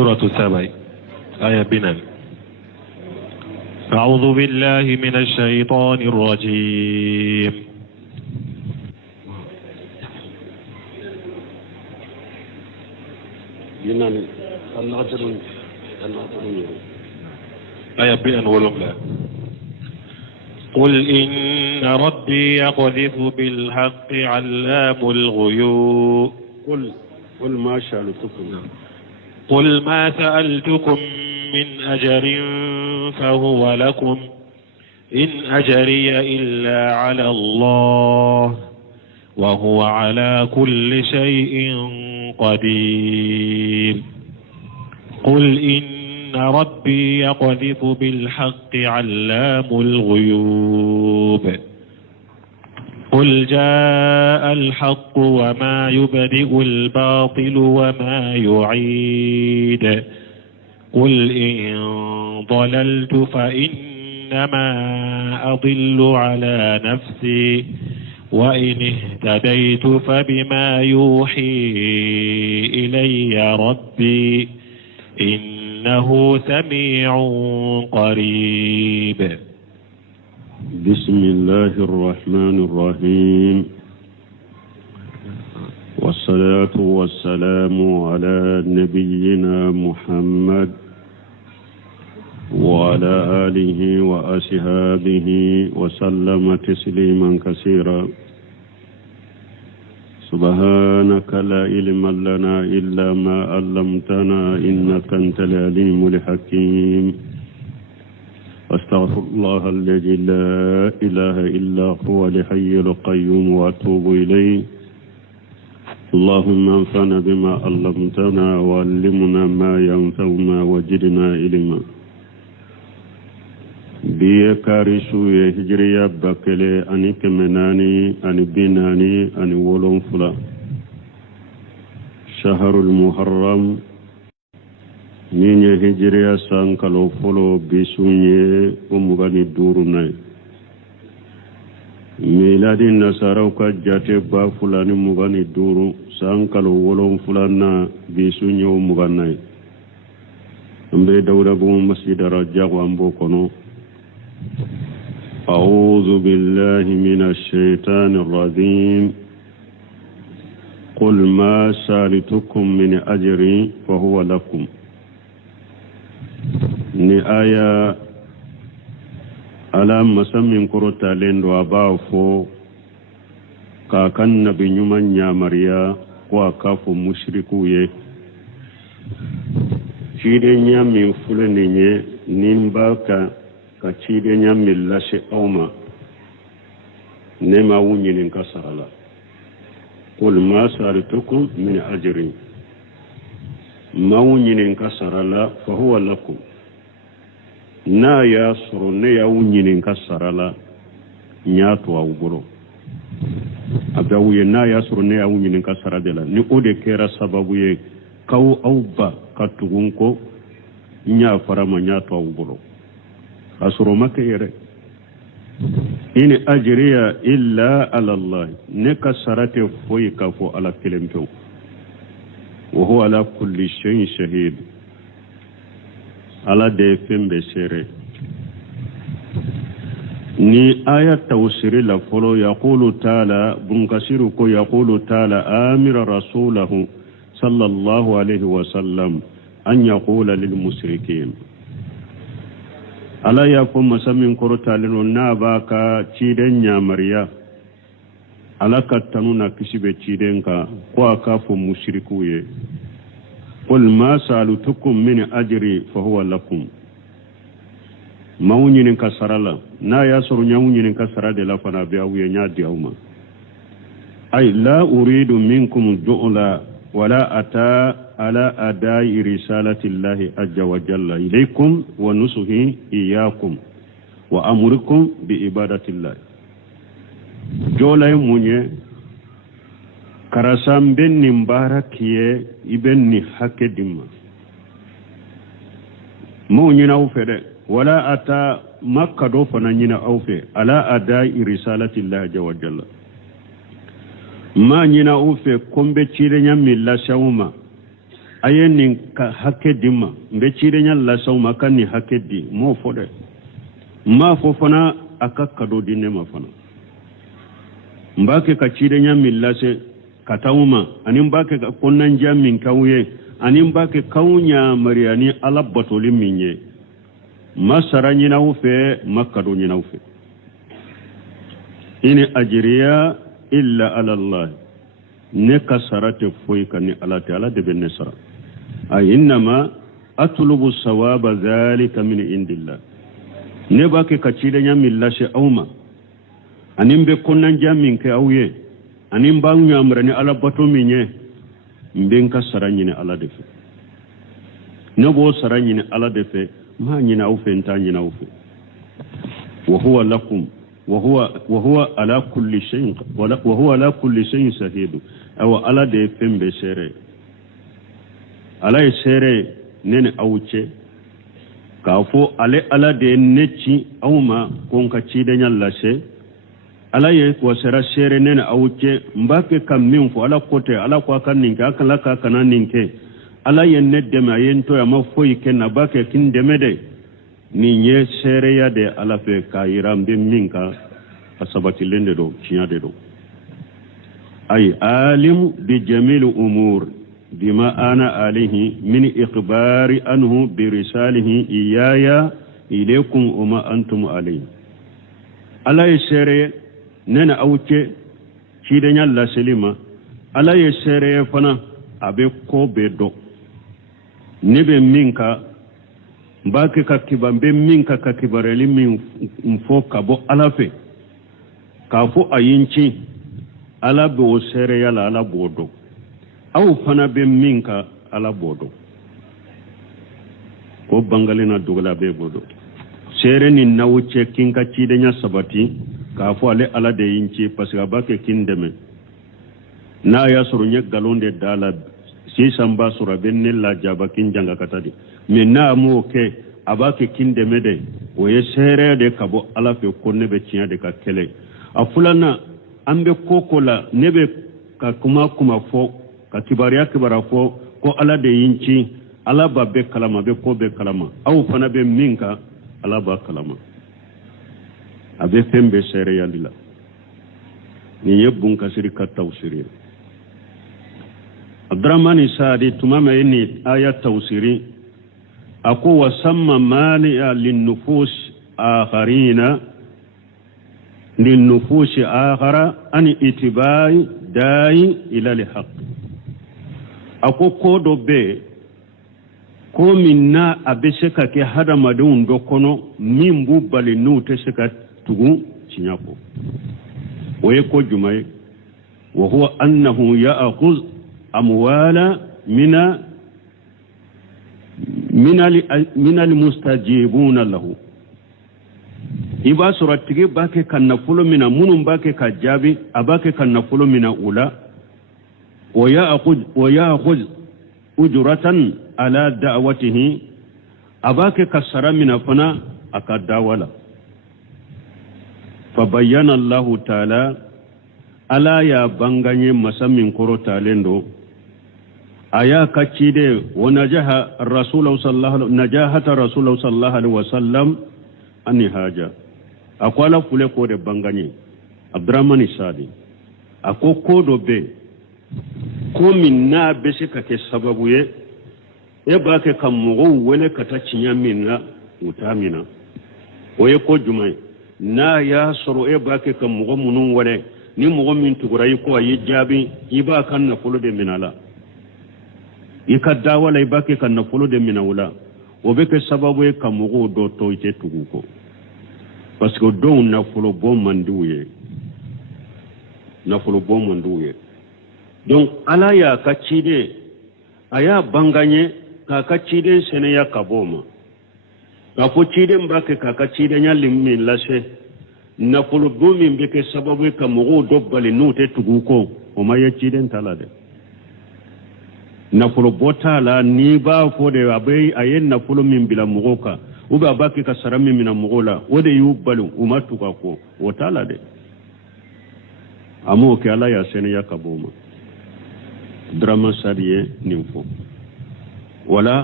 سورة سبع آية بنا. أعوذ بالله من الشيطان الرجيم. آية بنا ولملا. قل إن ربي يقذف بالحق علام الغيوب. قل ما سألتكم قل ما سألتكم من أجر فهو لكم إن أجري إلا على الله وهو على كل شيء قدير. قل إن ربي يقذف بالحق علام الغيوب. قل جاء الحق وما يبدئ الباطل وما يعيد. قل إن ضللت فإنما أضل على نفسي وإن اهتديت فبما يوحي إلي ربي إنه سميع قريب. بسم الله الرحمن الرحيم والصلاة والسلام على نبينا محمد وعلى آله وأصحابه وسلم تسليما كثيرا. سبحانك لا علم لنا إلا ما علمتنا إنك أنت العليم الحكيم. أستغفر الله الذي لا إله إلا هو الحي القيوم وأتوب إليه. اللهم انفعنا بما علمتنا وعلمنا ما ينفعنا وزدنا علما. بيكاريسو هجريا بكلي أني كمناني أني بناني أني ولون فلا شهر المحرم نيني هجريا سانكالو فلو بسوني ومغاني دورناي ميلادي نصاروكا جاتي بافلاني مغاني دورو سانكالو ولون فلانا بسوني ومغاناي أمبي دورا بوم مسجد رجاق وامبو كنو. أعوذ بالله من الشيطان الرجيم. قل ما سألتكم من أجر فهو لكم. ni aya ala masamin kurota lendo abafo kakan nabi nyuman nyamariya kwa kafo mushriku ye chide nyami fulani nye nimbaka ka chide nyami lashe auma nema wunyi ninkasarala. qul ma sa'altukum min ajrin ma wunyi ninkasarala fa huwa lakum. na ya soro ne ya wunyinin kasarala nyato wa uburo abawuye na ya soro ne ya wunyinin kasarala ni ode kera sababu ye kaw auba katugunko nya farama nyato wa uburo asoro makere in ajriya illa ala Allah ne kasarate foyi kafo ala kilemto wa huwa ala kulli shay'in shahid. ala de fembe sere ni aya tawsiri la folo yaqulu ta'ala bunkasiru ko yaqulu ta'ala amira rasulahu sallallahu alayhi wa sallam an yaqula lil musrikin. ala ya ko masamin korotalino na baka ciden nyamariya ala kattanuna kisibe cidenka ko aka fo mushriku ye. قل ما سألتكم من أجري فهو لكم. ما ونين كسرلا نا يسر نيونين كسر دلا فنا بياوي نادي أوما. أي لا أريد منكم الدؤلا ولا أتى على أداء رسالة الله عز وجل إليكم ونصحي إياكم وأمركم بإبادة الله. جولا يموني karasam ben ni mbarakiye iben ni hake dimma mo nyina ufede wala ata makka do fana nyina awfe ala adai risalati Allah jalla jalla ma nyina ufe kombe chire nyamilla shawma ayen nin ka hakke dimma mbe cide nyal la sawma kan ni hakke di mo fode ma fo fana aka kado dinne ma fana mbake ka cide nyam millase katawuma anin mbake ka konnan jamin kawye anin mbake kawnya mariani ala batoli minye masara nyina ufe makado nyina ufe ini ajriya illa ala allah ne kasarate foy kan ala ta'ala de ben sara ay inma atlubu sawaba zalika min indillah ne bake kacide nyamil lashe awma animbe konnan jamin ke awye anim ba nyamrani ala bato minye mben ka saranyine ala defe ne bo saranyine ala defe ma nyina awfe nta nyina awfe wa huwa lakum وهو على كل شيء وهو على كل شيء شهيد او على de pembe sere ala sere nene awuce ka fo ala de necci awma kon ka ci de nyalla se ala ye ko sera sere nene awuce mbake kam min fo ala kote ala ko kan ninka akala ka kana ninke ala ye nedde ma yento ya mafoyi ken abake kin demede ni nye sere ya de ala fe ka yirambe minka asabati lende do cinyade do ay alim bi jamil umur bima ana alayhi min ikhbari anhu bi risalihi iyaya ilaykum uma antum alayhi ala sere nena awce ci de nyalla selima ala sere fana abe ko be do nebe minka mbake ka kibambe minka ka kibareli min mfo kabo alafe ka fo ayinci ala be o sere yala ala bodo aw fana be minka ala bodo ko bangalena dugala be bodo sere ni nawuce kinka cide nya sabati ka fo ale ala de yinci parce que bake kindeme na ya suru nye galonde dala si samba sura benne la jaba kin janga katadi me na mo ke abake kinde mede o ye sere de kabo ala fe konne be tiya de ka kele afulana ambe kokola nebe ka kuma fo ka kibariya kibara fo ko ala de yinci ala ba be kalama be ko be kalama aw fana be minka ala ba kalama abe fembe sere yandila ni yebun kasiri ka tawsiri Abdurrahman Saadi tumama ini ayat tawsiri aku wasamma mani'a linnufus akharina linnufus akhara an itibai dai ila lihaq aku kodo be ko minna abeseka ke hada madun dokono mimbu bali nute seka tugu chinyako waye ko jumai wa huwa annahu ya'khudh amwala min almustajibuna lahu iba suratigi bake kanna fulo mina munum bake kajabi abake kanna fulo mina ula wa ya'khudh ujratan ala da'watihi abake kasara mina fana akadawala fabayyana Allah ta'ala ala ya banganye masamin koro talendo aya kacide wanajaha rasulullah sallallahu alaihi wasallam ani haja akwala fule ko de banganye Abdurrahman Saadi akoko do be ko minna be se ka ke sababu ye e ba ke kamugo wele kata cinya minna utamina oye ko jumai na ya soro e ba ke kamugo munun wale ni mogo min tugurai ko ayi jabi iba kan na fulo de minala ikadda wala ibake kan na fulo de minawula obeke sababu e kamugo do to ite tuguko parce que don na fulo bom manduye donc ala ya kacide aya banganye ka kacide sene ya kaboma ka fo cide mbake ka kacide nyalim min lase na fulu bumi mbeke sababu ka mugo dobbali nute tuguko o maye ciden talade na fulu botala ni ba fo de abai ayen na fulu min bila mugo ka uba baki ka sarami min mugola wode yubalu umatuka ko o talade amo ke ala ya sene ya kaboma drama sariye nimfo wala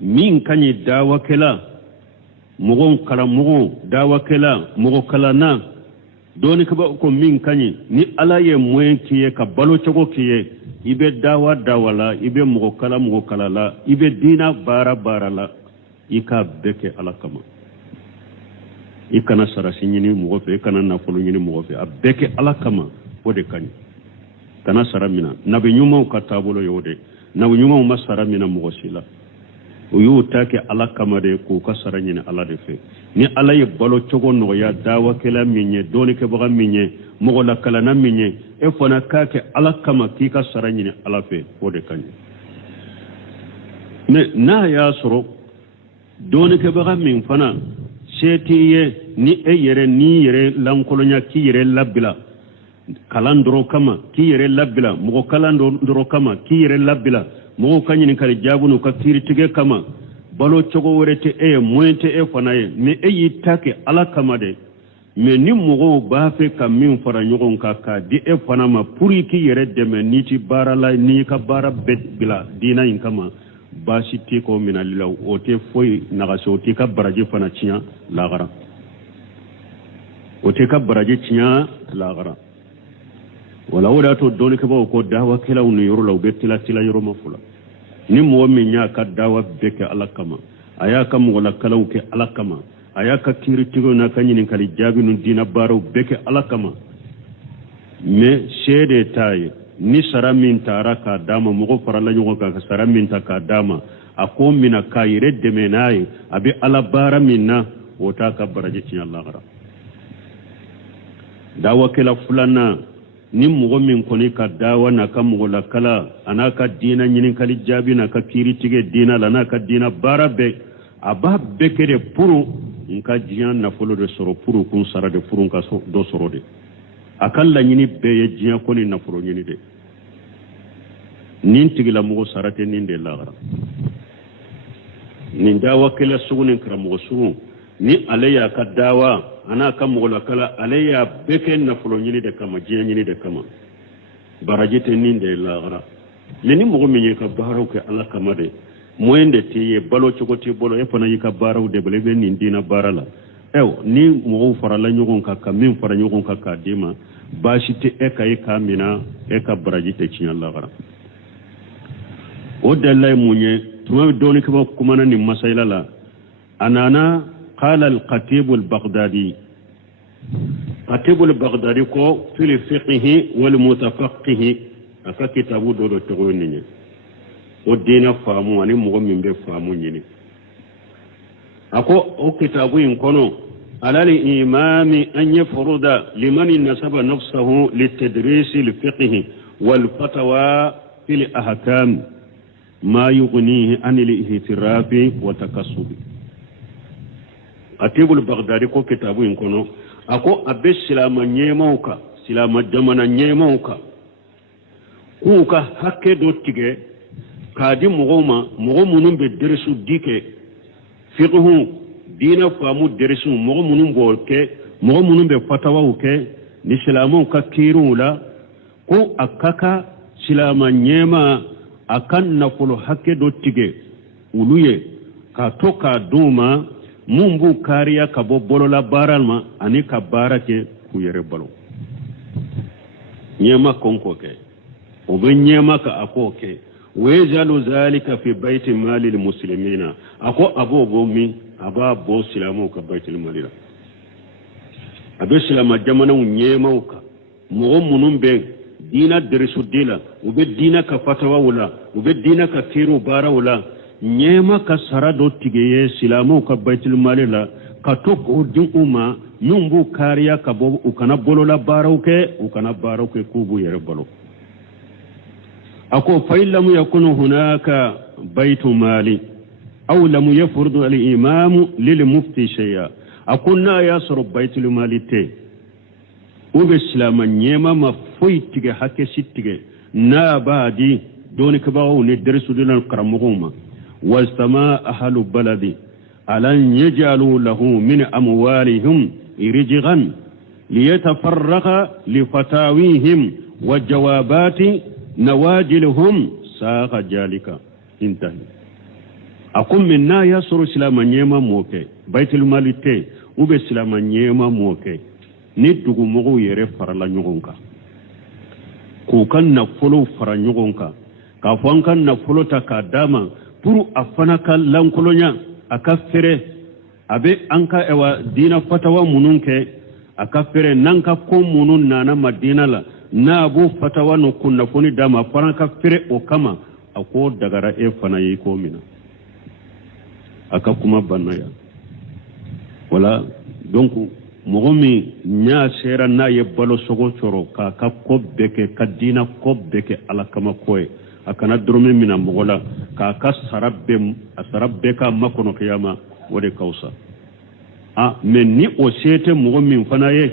min kanyi dawa kela mogon kala mogo dawa kela mogo kala na doni ka ba ko min kanyi ni ala ye moyen kiye ka balo chogo kiye ibe dawa dawala ibe mogo kala la ibe dina bara la ika beke ala kama ikana sarasi nyini mogo fe ikana nafolo nyini mogo fe abeke ala kama ode kanyi kana saramina nabi nyuma ka tabulo yode nabi nyuma ma saramina mogo sila uyu take ala kama de ko ka saranyina ala de fe ni ala ye balo chogo no ya dawa kala minye doni ke baga minye mogo la kala na minye e fona ka ke ala kama ki ka saranyina ala fe ode kanyi ne na ya soro doni ke baga min fana setiye ni yere lankolonya ki yere labila kalandoro kama ki yere labila mogo kalandoro kama ki yere labila mogo kanyini kali jabunu ka kiritige kama balo chogo werete moyente fanaye me yitake ala kama de me ni mogo ba fe kam min fara nyogon ka di fanama puri ki yere deme niti barala ni ka bara bet bila dina in kama basi te ko mina lilaw o te foy nagaso te ka baraje fana ciya lagara o te ka baraje ciya lagara wala wala to doni ke ba ko dawa kala unu yoro law betila tila yoro mafula ni mo min nya ka dawa beke ala kama aya kam wala kalaw ke ala kama aya ka kiri tigo na kanyini kali jabi nu dina baro beke ala kama me shede taye ni saramin taraka dama mogo farala nyogo ka saramin ta ka dama ako mina kayire demenaye abi ala bara minna wota ka baraje ci Allah gara dawa kala fulana ni mogo min koni ka dawa na ka mogo la kala anaka dina nyinin kali jabi na ka kiri tige dina la na ka dina bara be aba bekere puru nka jiyan na folo de soro puru kun sara de puru ka so do soro de akalla nyini be ye jiyan koni na folo nyini de nin tigila mogo sarate nin de lagara nin dawa kala sugunin kara mogo sugun ni alaya ka dawa ana ka mogo la kala alaya beke na folo nyini de kama jiyan nyini de kama barajete nin de lagara leni mogo min ka baraw ke ala kama de moyende tiye balo chogoti bolo e fana yika baraw de bele be nin dina barala ni mogo farala nyogon ka min fara nyogon ka dima bashite e ka mina e ka barajete cinya lagara o dalay munye tuma doni ko kumana ni masaila la anana qala al-khatib al-baghdadi ko fil fiqh wal mutafaqqih aka kitabu do to ni o dina faamu ani mo min be faamu ni ako o kitabu in kono ala al-imam an yafruda liman nasaba nafsuhu litadris al-fiqh wal fatwa fil ahkam ما يغنيه عن الاهتراف والتكسب أتيب البغدادي كو كتابو ينكونو أكو أبي سلام نيموكا سلام جمنا نيموكا كوكا حكي دوتيكي كادي مغومنون بدرسو ديكي فقه دينا فامو درسو مغومنون بولكي مغومنون بفتاوكي نسلاموكا كيرولا كو أكاكا سلام نيما akan nafolo hakke do tige uluye ka toka duma mumbu kariya ka bo bolola baralma ani ka barake ku yere balo nyema konko ke o be nyema ka akoke wejalu zalika fi baiti mali lil muslimina ako abo bomi aba bo silamu ka baitil malira abe silama jamana nyema ka mo munum be dina derisu dila ube dina ka fatawa wala ube dina ka kiru bara wala nyema ka sarado tigeye silamu ka baitul malila ka toko din umma numbu kariya ka bo ukana bolola barawke ukana barawke kubu yere bolo ako fa illam yakunu hunaka baitu mali aw lam yafrud al imam lil mufti shay'a akunna yasru baitul mali te ube silama nyema ma foy tige hakke sittige na baadi doni ka bawo ne dersu dinan karamuguma wastama ahlu baladi alan yajalu lahu min amwalihim irjigan liyatafarraqa lifatawihim wa jawabati nawajilhum saqa jalika intahi akum minna ya soro silama nyema moke baitul malite ube silama nyema moke ni dugu mogo yere farala nyogonka ko kan na folo fara nyogonka ka fon kan na folo ta ka dama puru afana ka lankolonya aka fere abe anka ewa dina fatawa mununke aka fere nanka ko munun nana madina la na abu fatawa no kunna foni dama faranka fere o kama ako dagara e fana yi ko mina aka kuma banaya wala donc mogomi nya sera na ye balo sogo choro ka ko beke ka dina ko beke ala kama koy akana drome mina mogola ka sarabbe ka makono kiyama wode kausa men ni o sete mogomi fana ye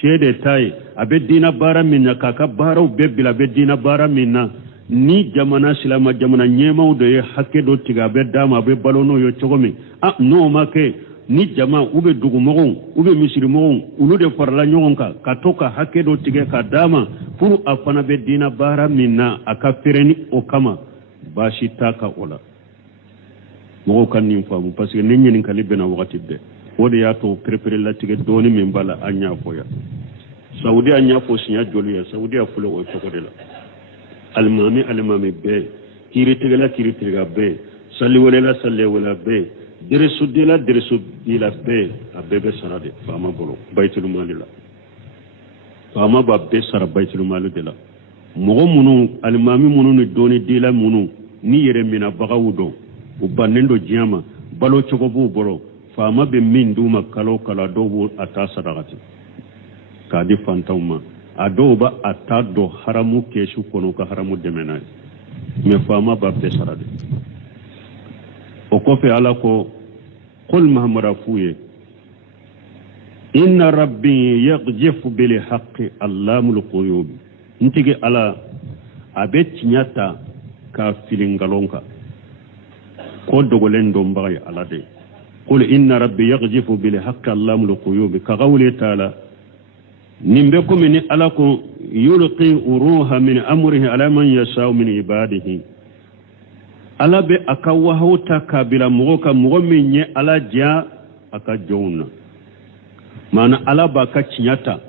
sede tay abe dina bara minna ka bara be bila be dina bara minna ni jamana silama jamana nyema do ye hakke do tiga be dama be balono yo chogomi no make ni jama ube dugu mogon ube misiri mogon ulu de farla nyonka ka toka hakke do tiga ka dama pour afana be dina bara minna aka fereni o kama bashi taka ola mogo kan nim famu parce que nenni nin kalibe na wakati be wode ya to prepare la tiga doni min bala anya foya saudi anya fo sinya joliya saudi afulo o tokode la almami be kiritiga be salli wala be deresu dila be abebe sanade fama bolo baitul malila fama babbe sara baitul malila mogo munu almami munu ni doni dila munu ni yere mina bagawudo ubanendo jiyama balo chogobu boro fama be min duma kala do ata sadaqati kadi fantawma adoba atado haramu keshu kono ka haramu demena me fama babbe sarade o ko fe ala ko qul mahamara fuye inna rabbi yaghjifu bil haqqi allamul quyub ntige ala abet nyata ka filingalonka ko dogolen do mbay ala de qul inna rabbi yaghjifu bil haqqi allamul quyub ka qawli ta'ala nimbe ko min ala ko yulqi uruha min amrihi ala man yasha'u min ibadihi ala be akawa hauta kabila mogoka mogomin ye ala ja aka jonna mana ala ba ka cinyata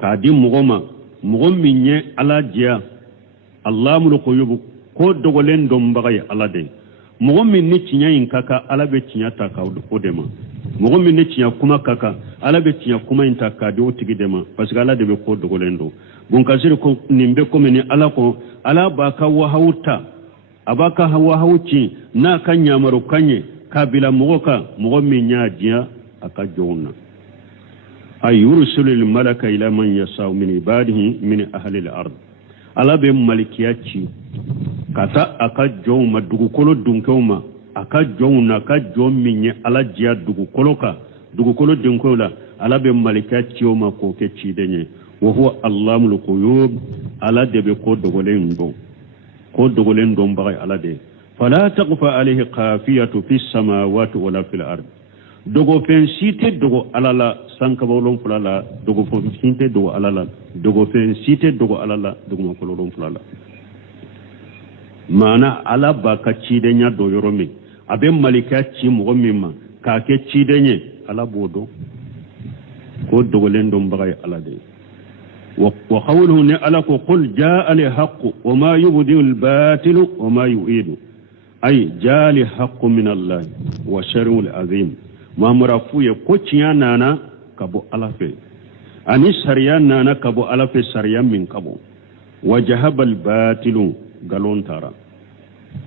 ka di mogoma mogomin ye ala ja allamul quyub ko dogolen don bagay ala de mogomin ni cinyayin kaka ala be cinyata ka o dema mogomin ni cinya kuma kaka ala be cinya kuma inta ka di o tigi dema parce que ala de be ko dogolen do bon kasir ko nimbe ko min ala ko ala ba ka wa hauta abaka hawa hauci na kan nyamaru kanye kabila mogoka mogomin nya jiya aka jonna ay yursilul malaka ila man yasau min ibadihi min ahli al-ard ala be malikiyaci kata aka joma dugu kolo dunkewma aka jonna ka jomminye ala jiya dugu kolo dunkola ala be malikiyaci ma ko ke cidenye wa huwa allamul quyub ala de be ko dogolen do ko dogolen don bagay ala de fala taqfa alayhi qafiyatu fis samawati wala fil ard dogo fen site dogo alala sanka bolon fulala dogo fo site dogo alala dogo fen site dogo alala dogo ma kolon fulala mana ala ba ka cidenya do yoromi abe malika ci mo mimma ka ke cidenye ala bodo ko dogolen don bagay ala de وقوله نعلك قل جاء الحق وما يبدئ الباطل وما يعيد أي جاء الحق من الله وشر العظيم ما مرفوع كوتيانا كبو ألفي أني سريانا كبو ألفي سريان من كبو وجهب الباطل قالون ترى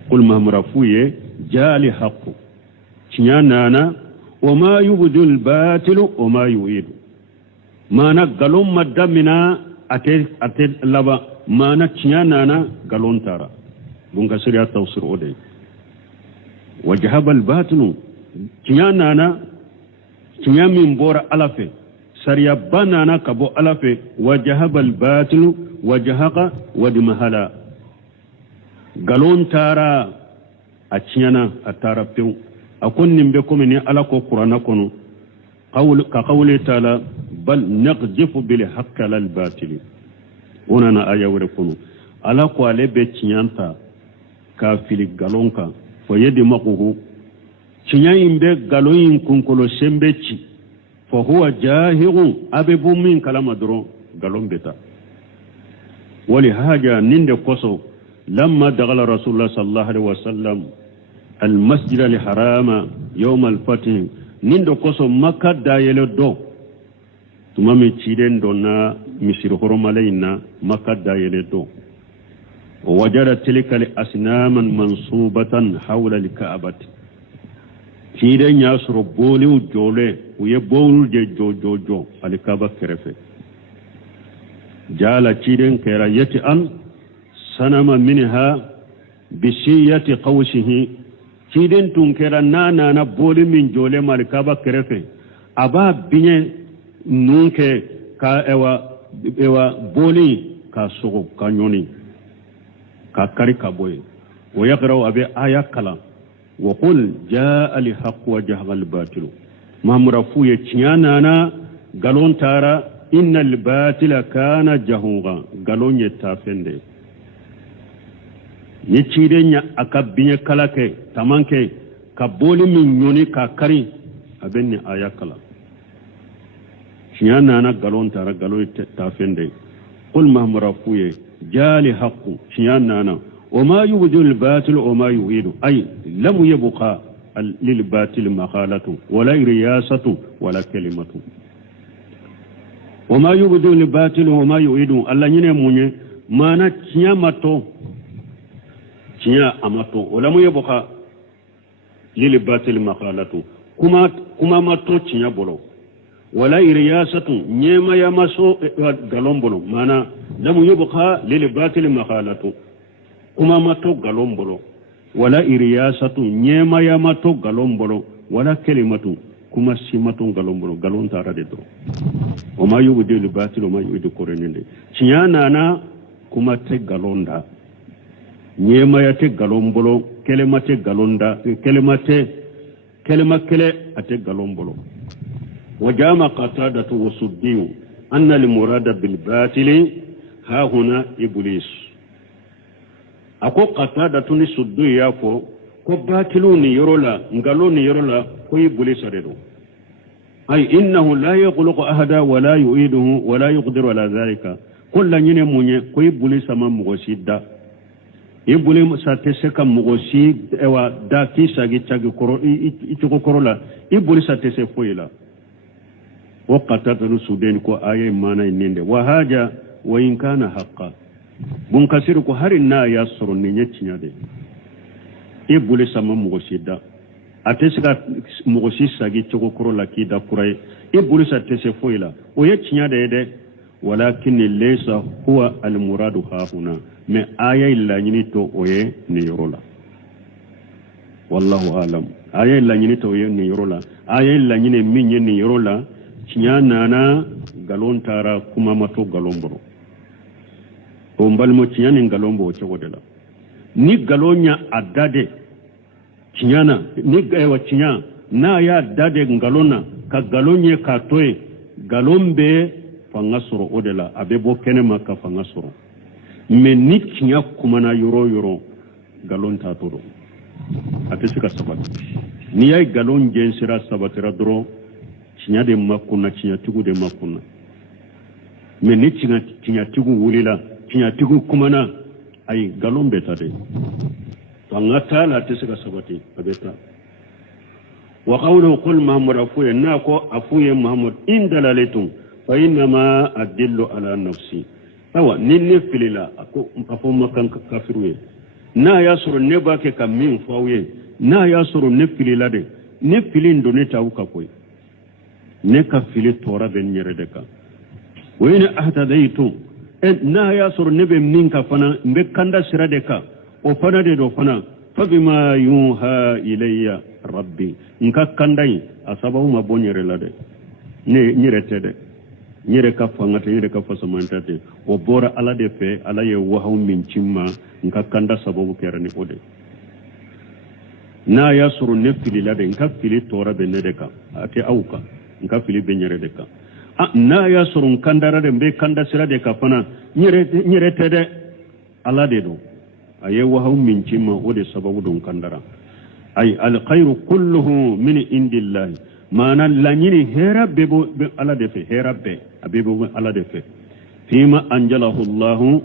قل ما مرفوع جاء الحق تيانا وما يبدئ الباطل وما يعيد mana galon madamina ate laba mana tiyana na galon tara bunga siriya tawsir ode wajhabal batinu tiyana na tiyamin bora alafe sariya banana kabo alafe wajhabal batinu wajhaqa wadmahala galon tara a tiyana atara pew akon nimbe ko meni ala ko qur'ana kono قول تعالى بل نقذف بالحق على الباطل ونانا آية وركونو على قوالي بيتيانتا كافل غالونكا فيدمقه cinya imbe galoyin kunkolo sembeci fa huwa jahiru abebu min kalama doro galon beta wali haja ninde koso lamma dagala rasulullah sallallahu alaihi wasallam المسجد الحرام يوم الفتح نندو كوسو مكة دايلو دو تمامي تشيدن دونا مصر حرم علينا مكة دايلو دو ووجد تلك الأصنام منصوبة حول الكعبة تشيدن ياسر بولي وجولي ويبول جو جو جو الكعبة كرفة جال تشيدن كرا يتأن سنم منها بشية قوسه ciden tun kera na boli min jole markaba kerefe aba binye nunke ka ewa boli ka sogo kanyoni ka kari kaboy wa yaqra'u abi aya kala wa qul jaa al haqq wa jahaqa al batil mamrafu ye ciyana na galon tara innal batila kana jahuga galon ye tafende ni cidenya aka binye kala ke tamanke ka boli min nyoni ka kari abenni aya kala ciyana na galon tara galon tafende qul mahmarafuye jali haqqu ciyana na وما يبدو الباطل وما يعيد أي لم يبقى للباطل مخالة ولا رياسة ولا كلمة وما يبدو الباطل وما يعيد الله ينموني ما نتيا ماتو تيا أماتو ولم يبقى للباطل مخالة كما ماتو تيا بولو ولا رياسة نيما يمسو غالون بولو مانا لم يبقى للباطل مخالة kuma mato galombolo wala iriyasatu nyema ya mato galombolo wala kelimatu kuma simato galombolo galon tara de do o ma yubu de batil o ma yubu korenende ciyana na kuma te galonda nyema ya te galombolo kelimate galonda kelima kele ate galombolo wajama qatadatu wasuddiu anna al murada bil batili ha huna iblis ako qatada tuni suddu yafo ko batilu ni yorola ngalo ni yorola ko ibuli saredo ay innahu la yakhluqu ahada wa la yu'iduhu wa la yaqdiru ala dhalika kullu nyine munye ko ibuli sama mugosida ibuli satese kam mugosi ewa da kisa gichagi koro ichiko korola ibuli satese foila wa qatada sudden ko aye mana inende wa haja wa in kana haqqan bun kasiru ko harin na ya soro ni nyecinya de ibule sama mugosida atesika mugosisa gi choko koro la kida kurai ibule sa tese foila o yecinya de walakin laysa huwa al muradu ha huna me aya illa nyini to oye ni yorola wallahu alam aya illa nyini to oye ni yorola aya illa nyini minye ni yorola cinya nana galon tara kuma mato galomboro o mbalmo cinyani ngalombo o cegodela ni galonya adade cinyana ni gawa cinya na ya dade ngalona ka galonye ka toy galombe fangasoro odela abebo kenema ka fangasoro me ni cinya kumana yoro galon ta toro atesika sabat ni ay galon jensira sabatira dro cinya de makuna cinya tugu de makuna me ni cinya tugu wulila kinya tigu kumana ay galon beta de tangata la tisika sabati abeta wa qawlu qul muhammad afuya nako afuya muhammad indalalitum fa inna ma adillu ala nafsi awa ninne filila ako afo makan kafiruye na yasuru ne bake kam min fawye na yasuru ne filila de ne filin do ne tawuka koy ne ka fili tora ben nyere de ka wa in ahtadaytum na ya suru nebe minka fana mbe kanda sirade ka o fana de do fana fa bima yuha ilayya rabbi nka kandai asabahu mabonyere lade ne nyire tede nyire ka fanga te nyire ka fasamantate o bora ala de fe ala ye wahaw min cimma nka kanda sababu kerani ode na ya suru ne fili lade nka fili tora be ne de ka ate auka nka fili be nyere de ka na ya surun kandara de mbe kanda sira de kafana nyere tede ala de do aye wa haw min cimma o de sababu don kandara ay alkhayru kulluhu min indillahi mana lañini hera bebo be ala defe hera be abebo ala defe fima anjalahu llahu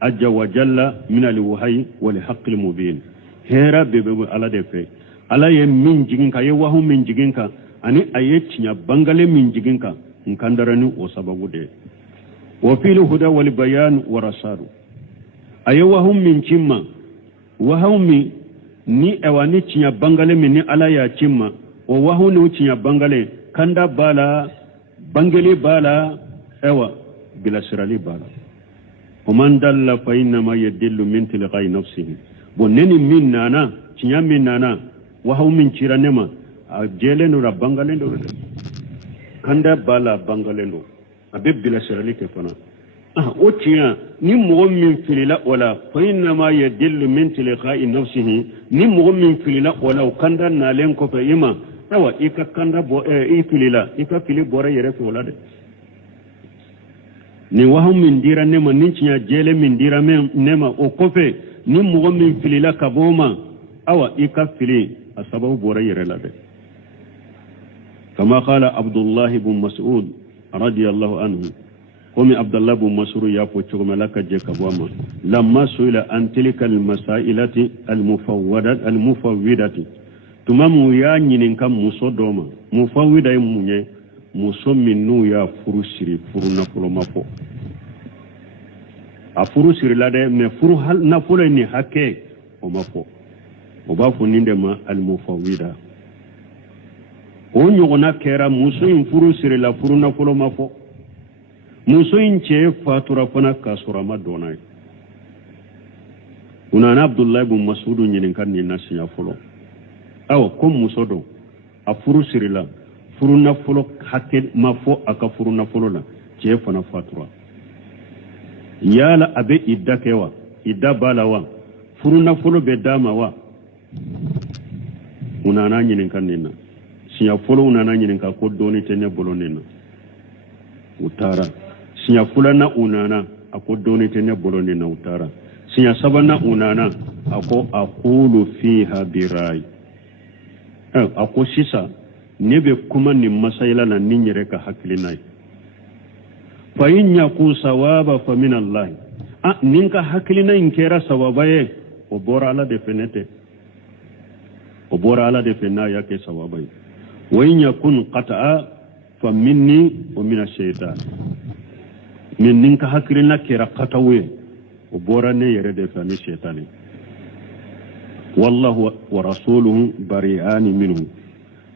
azza wa jalla min alwahyi walhaqqi almubin hera bebo ala defe ala ye min jiginka ye wahu min jiginka ani aye tinya bangale min jiginka nkandarani o sababu de wa fil huda wal bayan wa rasadu aye wahu min cimma wahu mi ni ewani tinya bangale min ni ala ya cimma o wahu ni tinya bangale kanda bala bangale bala ewa bila sirali bala o man dalla fa inna ma yadillu min tilqai nafsihi boneni min nana tinya min nana wahu min ciranema a jeleno ra bangale ndo kanda bala bangale ndo abe bila sirali ke fana o tiya ni mo min filila wala fa inna ma yadillu min tilqai nafsihi ni mo min filila wala kanda na len ko fe ima awa ika kanda bo filila ika fili bore yere fe wala de ni wahu min dira nema ni tiya jele min dira nema o ko fe ni mo min filila kaboma awa ika fili asababu bore yere la de كما قال عبد الله بن مسعود رضي الله عنه قومي عبد الله بن مسعود يافو تشغم لك جكبوما لما سئل عن تلك المسائلة المفوضة تمام يا نينكا مسودوما مفوضة يمنيه مسومنو يا فرسري فرنا فلومافو afurusiri la de me furu hal na folo ni hakke o mafo o ba fo ninde ma al mufawwida o nyogona kera muso in furusiri la furu na folo mafo muso in che fatura fana kasura madona unana abdullah ibn mas'ud nyinin kan ni nasiya folo aw ko muso do a furusiri la furu na folo hakke mafo aka furu na folo la che fana fatura yala abe idda kewa idda balawa furuna folo be dama wa unana nyinin kan nina siya folo unana nyinin ka ko doni tene bolo nina utara siya fulana unana ako doni tene bolo nina utara siya sabana unana ako aqulu fiha birai ako sisa nebe kuma ni masayila na ninyere ka haklinai fa in yaku sawaba fa min Allah ninka hakilina inkera sawabaye o bora ala de fenete o bora ala de fenna yake sawabaye wa in yakun qata'a fa minni wa min ash-shaytan min ninka hakilina kera qatawe o bora ne yere de fani shaytani wallahu wa rasuluhu bari'an minhu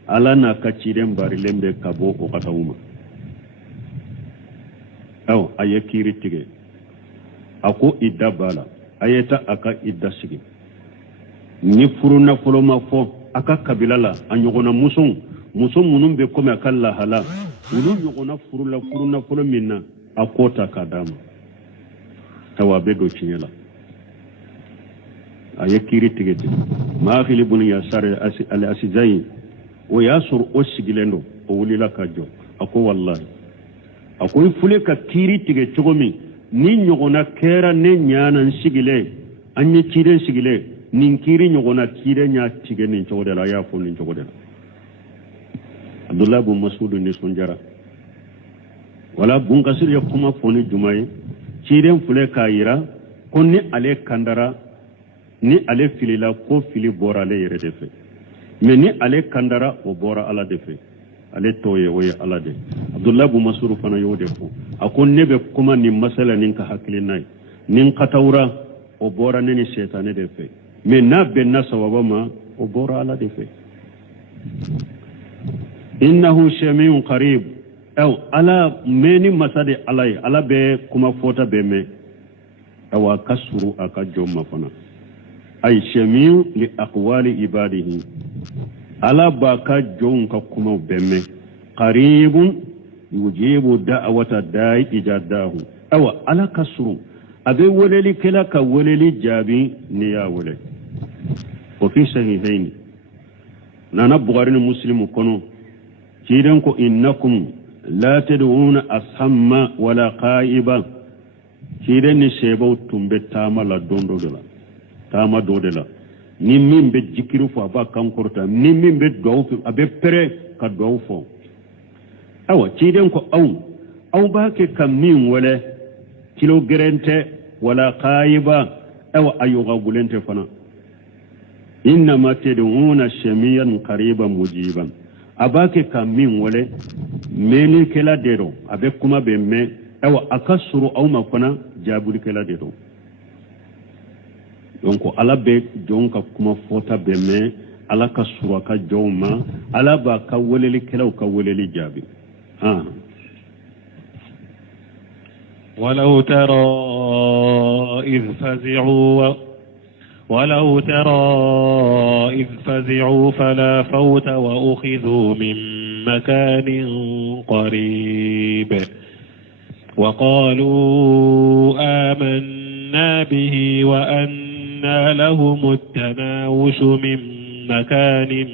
ala na kaciden bari lembe kabo ko qatawuma aw ayakiri tige ako idda bala ayeta aka idda sigi ni furuna folo ma fo aka kabila la anyogona musun munun be kome akalla hala ulu nyogona furuna folo minna akota kadama tawabe do chinyela ayakiri tige ma khili bun yasar al asijai o yasur o sigilendo o wulila kajo ako wallahi akoy fule ka kiri tige chogomi ni nyogona kera ne nyana sigile anye kire sigile nin kiri nyogona kire nya tige nin chogodela ya fo nin chogodela Abdullah ibn Mas'ud ni sonjara wala bun kasir ya kuma foni jumai kire fule ka yira konni ale kandara ni ale filila ko fili bora le yere defe mais ni ale kandara o bora ala defe ale toye oye alade Abdullah bu Mas'ud fana yode ko akon nebe kuma ni masala nin ka haklinai nin katawra o bora ni shaytan de fe me na ben na sawaba ma o bora ala de fe innahu shami'un qarib aw ala meni masade alai ala be kuma fota be me aw kasru aka jomma fana ay shami'u li aqwali ibadihi ala baka jonka kuma bemme qaribun yujibu da'wata da'i ijadahu awa ala kasru abe waleli kala ka waleli jabi ni ya wale wa fi sahihaini nana bukhari ni muslim kono kidan ko innakum la tad'una ashamma wala qa'iba kidan ni shebau tumbe tamala dondo dola tama dodela ni min be jikiru fo aba kankorta ni min be duwawu fo abe pere ka duwawu fo awa ciden ko aw ba ke kam min wala kilo gerente wala qayiba awa ayuga gulente fana innama tad'una shamiyan qariban mujiban abake kam min wala meni kela dero abe kuma be me awa akasuru aw ma fana jaburi kela dero donc ala be jonka kuma fota be me ala ka suru ka jawma ala ba ka weleli kela ka weleli jabi ولو ترى إذ فزعوا فلا فوت وأخذوا من مكان قريب وقالوا آمنا به وأنى لهم التناوش من مكان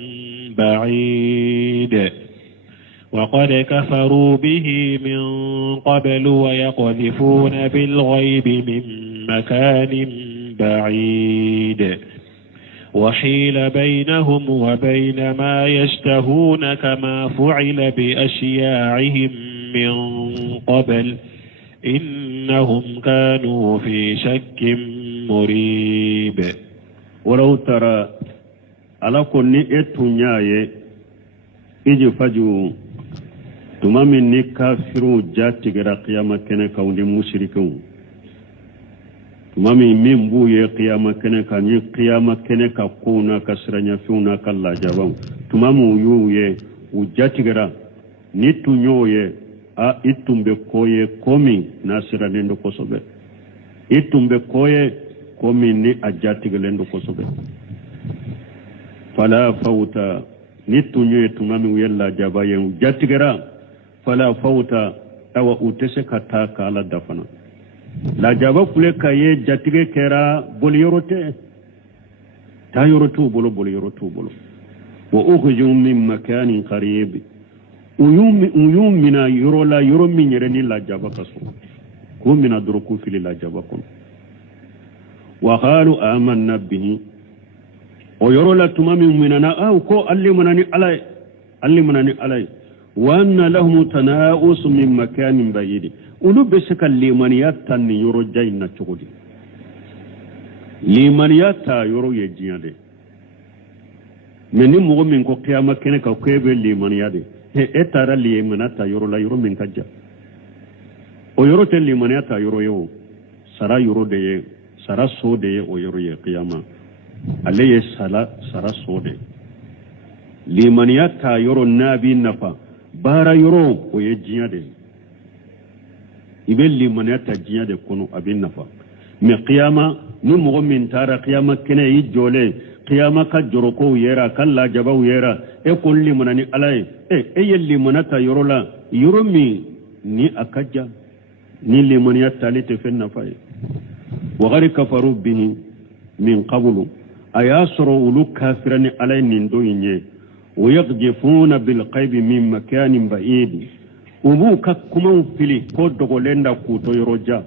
بعيد وقد كفروا به من قبل ويقذفون بالغيب من مكان بعيد وحيل بينهم وبين ما يشتهون كما فعل بأشياعهم من قبل إنهم كانوا في شك مريب ولو ترى على كل إتنياي إجي فجو تمامي نكافروا جاتي غير قيامة كنا كون مشركون تمامي من بوية قيامة كنا كان قيامة كنا كونا كسرنا فينا كلا جبان تمامي يويه وجاتي غير نتنيويه itumbe koye komi nasira nendo kosobe itumbe koye komi ni ajatigelendo kosobe fala fauta nitunye tumami uyella jabayen jatigera fala fauta awa utese kataka ala dafana la jaba kule kaye jatige kera boli yorote ta yorotu bolo yorotu bolo wa ukhrijum min makanin qarib uyum mina yorola yorom min yereni la jaba kaso ko mina doroku fili la jaba kon wa qalu amanna bihi o yorola tumami minana ko alli manani alay wa anna lahum tanaa'us min makanin ba'id ulu besaka limaniyat tan yoro jayna chogodi limaniyata yoro yejiyade meni mo min ko qiyama kene ka kebe limaniyade etara limanata yoro la yoro min kajja o yoro te limaniyata yoro yo sara yoro de sara so de o yoro ye qiyama alayhi sara sode limaniyata yoro nabi nafa bara yoro o ye jiyade ibe limaniyata jiyade kono abin nafa me qiyama ni mo min tara qiyama kene yi jole qiyama ka joroko yera kala jabaw yera e kulli manani alay e yelli manata yoro la yoro mi ni akajja ni limaniyata lite fenna fay wa ghari kafaru bihi min qablu ayasro ulu kafirani alay nindo yinye ويقذفون بالقيب من مكان بعيد وبوك كمان فيلي كود دغولندا كوتو يروجا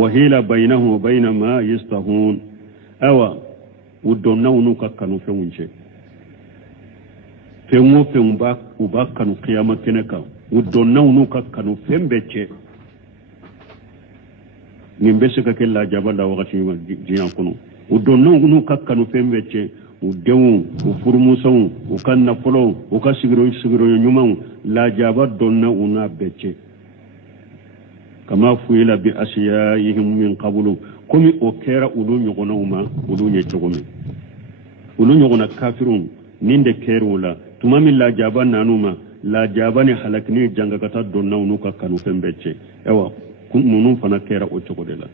وهيل بينه وبين ما يستهون اوا ودوناو نوكا كانوا فونجي فيمو فيمبا وبا كانوا قيامه كنكا ودوناو نوكا كانوا فيمبيتشي nimbeseka kella jabala wakati jiyan kono ودوناو نوكا كانوا فيمبيتشي udewu ufurumusawu ukanna folo ukasigiro nyumawu la jaba donna una becce kama fuila bi asiyahum min qablu kumi okera ulu nyogona uma ulu nyechogomi ulu nyogona kafirun ninde kerula tumami la jaba nanuma la jaba ni halakni janga kata donna unuka kanu fembecce ewa kununu fana kera o chogodela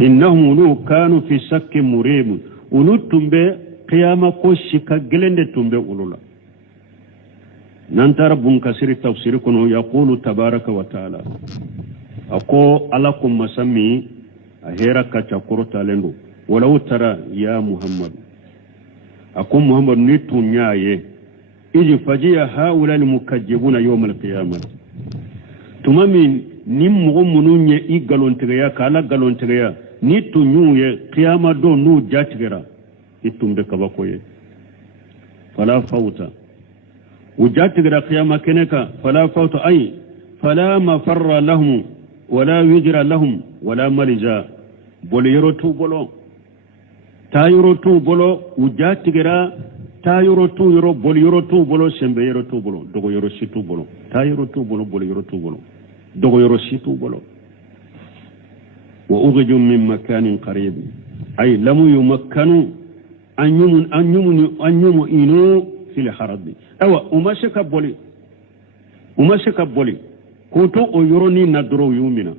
innahum ulu kanu fi shakkin murib ulu tumbe qiyama ko shika gelende tumbe ulula nantara bun kasiri tafsir kono yaqulu tabaraka wa taala ako alakum masami ahera kacha kurota lendo walau tara ya muhammad ako muhammad ni tunyaye iji fajiya haula almukazzibuna yawm alqiyamah tumami nim mu'minun ya igalon tigaya kala galon tigaya ni tunyuye qiyama do nu jatigera itumbe kabakoye fala fauta وجاتك قيامة كنك فلا فوت أي فلا مفر لهم ولا وجر لهم ولا ملجا بول يروتو بولو تا يروتو بولو وجاتك تا يروتو يرو بول يروتو بولو سمبي يروتو بولو دوغو يروشيتو بولو تا يروتو بولو بول يروتو بولو دوغو يروشيتو بولو وأخرج من مكان قريب أي لم يمكنوا أن يمؤنوا في الحرب أو أمشك بولي كنتو يروني ندرو يومنا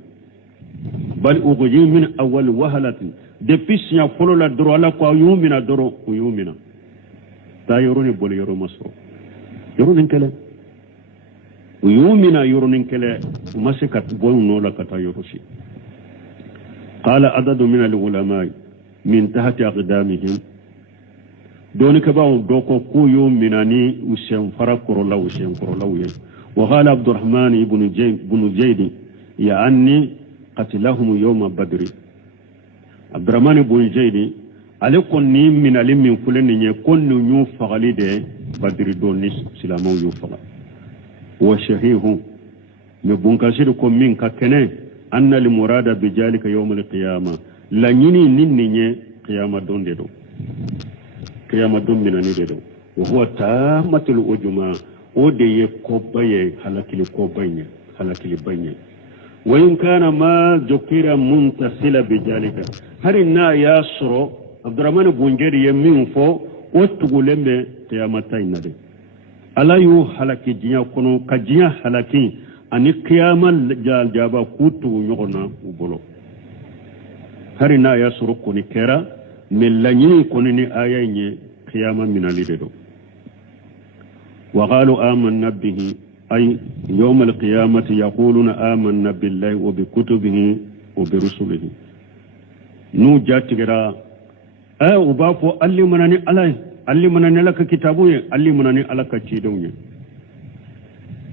بل أخرج من أول وهلة depuis siɲɛ fɔlɔ la dɔrɔn ala ko a y'u minɛ dɔrɔn u y'u minɛ taa yɔrɔnin boli yɔrɔ ma sɔrɔ yɔrɔnin kɛlɛ u y'u minɛ yɔrɔnin kɛlɛ u ma se ka bɔ u nɔ la ka taa yɔrɔ si qala adadu min al-ulama min tahti aqdamihim doni ka bawo doko ko y'u minɛ ni u sen fara kɔrɔlaw ye wa qala abdurrahman ibn jayd ya anni qatilahum yawma badri Abdurrahman ibn Jaydi ale kon ni minali min fulen ni kon ni ñu fagali de badri do ni silamaw yu faga wa shahihu me bunkasir ko min ka kene anna li murada bi jalika yawm al qiyamah la ñini ninni ñe qiyamah don de do qiyamah don minani de do wa huwa tamatul ujuma o de ye ko baye halakili ko baye halakili baye وإن كان ما ذكر منتصل بذلك هرنا ياسرو عبد الرحمن بونجر يمين فو وتقولم قيامتين دي الا يو حلقي جيا كونو كجيا حلقي اني قيامه جال جابا كوتو نيغنا وبولو هرنا ياسرو كوني كرا ملاني كوني اياني قيامه من اليدو وقالوا آمنا به أي يوم القيامة يقولون آمنا بالله وبكتبه وبرسله نو جاتغرا وبافو اللي منني لك كتابوي اللي منني لك تشيدوني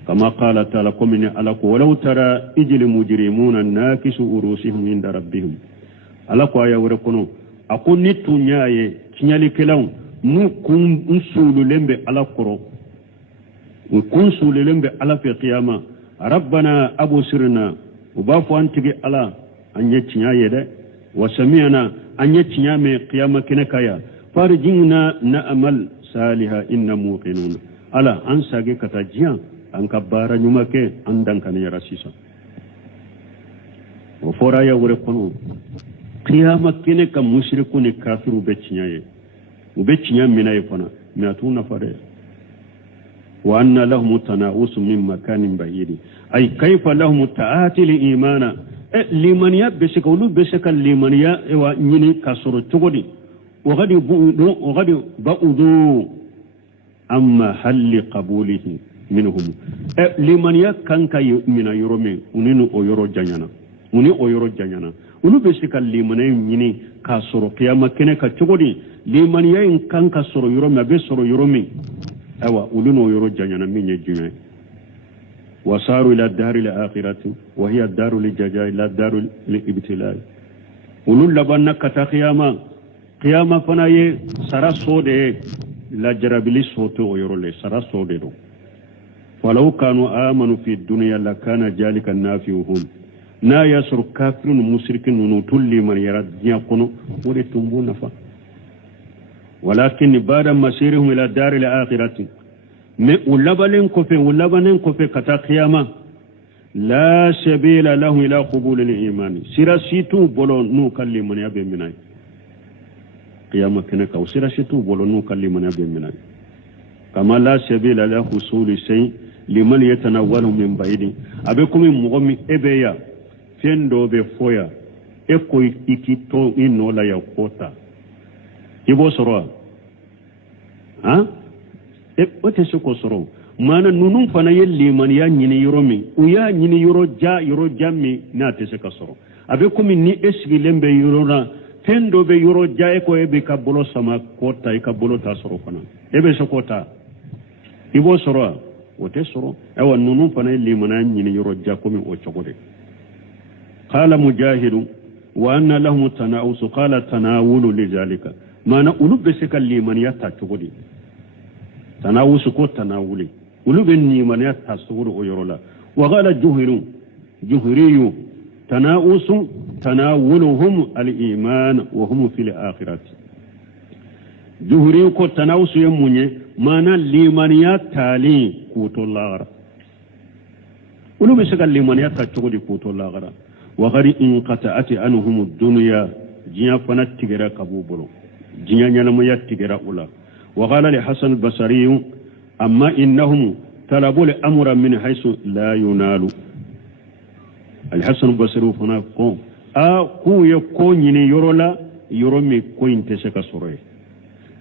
كما قال تعالى قمني ألك ولو ترى إجل المجرمون الناكس أروسهم عند ربهم ألك يا وركنو أقول نتو نياي كنيالي كلاون نو كن نسولو لمبي ألك كرو وكنسوا للمب على في قيامة ربنا أبو سرنا وبافو أنتقي على أن يتنيا يده وسمعنا أن يتنيا من قيامة كنكايا فارجينا نأمل صالحا إن موقنون على أنساقي كتاجيا أنك بارا نمك أندن كان يرسيسا وفورا يورقنون قيامة كنكا مشركون كافر وبتنيا من يفنا مئتون فريق وأن لهم تناوس من مكان بعيد أي كيف لهم تآتي الإيمان لمن يبسك ولو بسك لمن يني كسر تغدي وغد بعضوا أما هل قبوله منهم لمن يكنك من يرمي ونين أيرو جانينا ولو بسك لمن يني كسر قيامة كنك تغدي لمن يكنك كسر يرمي بسر يرمي أوا ولنو يرجعنا من الجميع وصاروا إلى الدار الآخرة وهي الدار للجزاء لا الدار للابتلاء ولن لبنا كتا قيامة فناي سرا سودة لا جرابلي صوت ويرولي سرا سودة ولو كانوا آمنوا في الدنيا لكان ذلك النافعهم نا يسر كافر مشرك ونطل من يرد يقنوا ولتنبو نفا ولكن بعد مسيرهم إلى الدار الآخرة ولبنين كفي كتا قيامة لا سبيل لهم إلى قبول الإيمان سيراسيتو بولو نو كالي من يبي مناي قيامة كنك أو سيراسيتو بولو نو كالي من يبي مناي كما لا سبيل له حصول شيء لمن يتناوله من بعيد أبيكم مغمي إبيا فيندو بفويا إكو إكيتو إنو لا يقوتا ibo soro ha wote suko soro mana nunun fana yelli man ya nyini yoromi uya nyini yoro jammi na te se ka soro abe komi ni esgi lembe yorona tendo be yoro ja ko ebe ka bolo sama kota e ka bolo ta soro fana ebe so kota ibo soro wote soro ewa nunun fana yelli man ya nyini yoro ja komi o chogode qala mujahidu وأن لهم التناوس قال تناول لذلك ما نقول بسك الليمن يتعتقدي تناوس كو تناولي قلوب النيمن يتعتقد ويرولا وقال جهري تناوس تناولهم الإيمان وهم في الآخرة جهري كو تناوس يموني ما الليمن يتعلي كوتو الله قلوب بسك الليمن يتعتقد كوتو الله وغري إن قطعت عنهم الدنيا جيا فنات تجرا كبوبلو جيا نلم يتجرا أولا وقال لحسن البصري أما إنهم طلبوا الأمر من حيث لا ينال الحسن البصري فنا قوم كو يكون يرولا يرمي كوين تسك سوري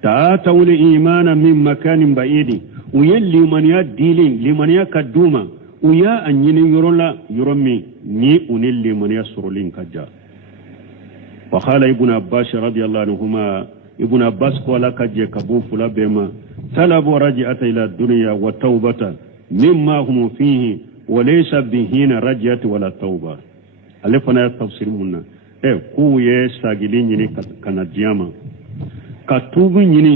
تأتوا الإيمان من مكان بعيد ويلي من يديلين لمن يكدوما ويا أنيني يرولا يرمي ني أنيلي من يسرولين كجا وقال ابن عباس رضي الله عنهما ابن عباس قال كجا كبو فلا بما طلبوا رجعة إلى الدنيا والتوبة مما هم فيه وليس بهين رجعة ولا توبة ألفنا التفسير منا كو يساقلين يني كنجياما كتوب يني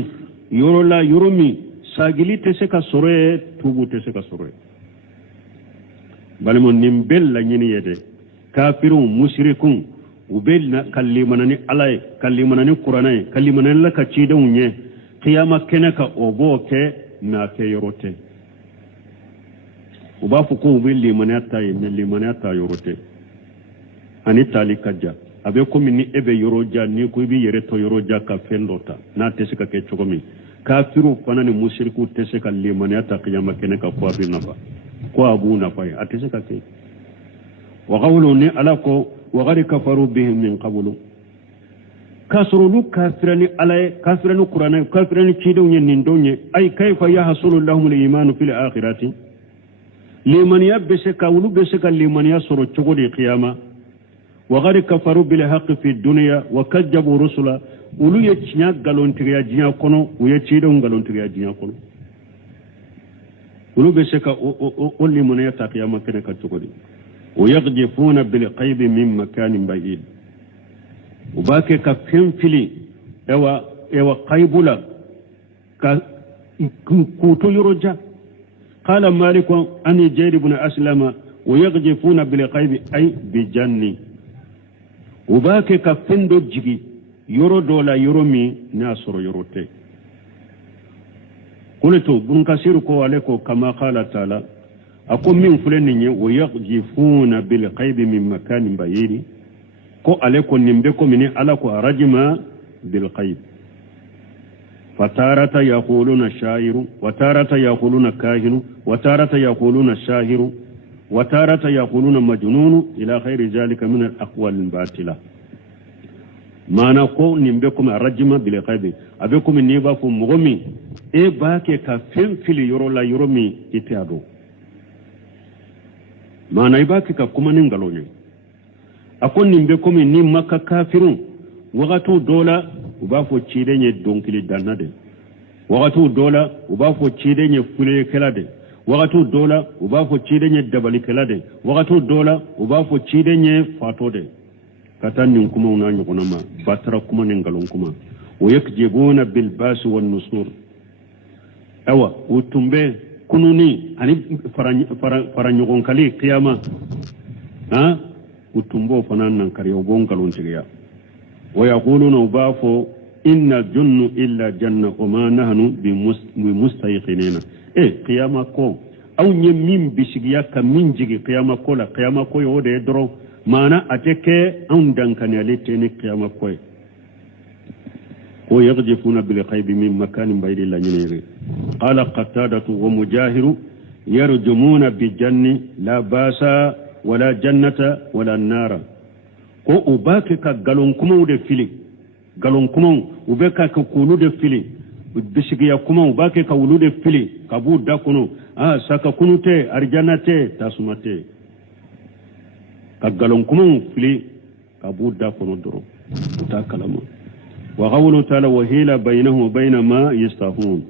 يرولا يرمي ساقلي تسكا سوري توبو تسكا سوري balmo nimbel la nyini yede kafirun mushrikun ubel na kallimanani alay kallimanani qur'anay kallimanani la kacida unye qiyama kenaka oboke na ke yorote ubafu ko ubel limanata yin limanata yorote ani tali kajja abe ko minni ebe yoroja ni ko bi yere to yoroja ka fendota na tesika ke chogomi kafiru fanani mushriku tesika limanata qiyama kenaka ko abinaba ko abuna fay atisaka ke wa qawluni alako wa qad kafaru bihim min qablu kasrulu kafirani alay kafirani qur'ana kafirani cidonye nindonye ay kayfa yahsulu lahum al-iman fil akhirati liman yabse kawlu bese liman yasru chugudi qiyama wa qad kafaru bil haqqi fi dunya wa kazzabu rusula ulu yechinya galontiya jinya kono uye cidon galontiya jinya kono ولو بشك أولي من يتقي ما كان كتقولي ويقذفون بالقيب من مكان بعيد وباكي كفين فيلي اوا قيبولا كوتو يرجع قال مالك أني جير بن أسلم ويقذفون بالقيب أي بجني وباكي كفين دو جيجي يرو دولا يرومي ناصر يروتي قلت بن كثير كو عليكو كما قال تعالى أقول من فلنين ويقذفون بالقيب من مكان بعيد كو عليكو نمبكو من علىكو رجما بالقيب فتارة يقولون الشاعر وتارة يقولون كاهن وتارة يقولون الشاعر وتارة يقولون مجنون إلى غير ذلك من الأقوال الباطلة ما نقول نمبكم رجما بالقيب أبكم نيباكم مغمي باكي كفين فيلي يرولا يرومي إتيادو ما نيباكي ككما ننغلوني أكون نمبكم نمكا كافرون وغتو دولا وبافو تشيدني دونكلي دانادي وغتو دولا وبافو تشيدني فولي كلادي وغتو دولا وبافو تشيدني دبالي كلادي وغتو دولا وبافو تشيدني فاتودي كتان نكما ونانيكونا باترا كما ننغلون كما ويكجبون بالباس والنصور أوا وتمبي كنوني أني فرانيكون كلي قيامة وتمبو فنان نكري وبون كلون تريا ويقولون وبافو إن الجن إلا جنة وما نحن بمستيقنين قيامة كو أو نمين بشجيا كمين جي قيامة كو لا قيامة كو يودي درو مانا أتكي أندن كان يلتني قيامة كو ويقذفون بالقيب من مكان بعيد لا ينيري قال قتادة ومجاهر يرجمون بالجنة لا باس ولا جنة ولا النار ko ubake ka galon kuma de fili galon kuma ubeka ka kulu de fili bisigiya kuma ubake ka wulu de fili kabu da kuno saka kunute arjanate tasumate ka galon kuma fili kabu da kuno duro ta kalama وقوله تعالى وهيل بينه وبين ما يستهون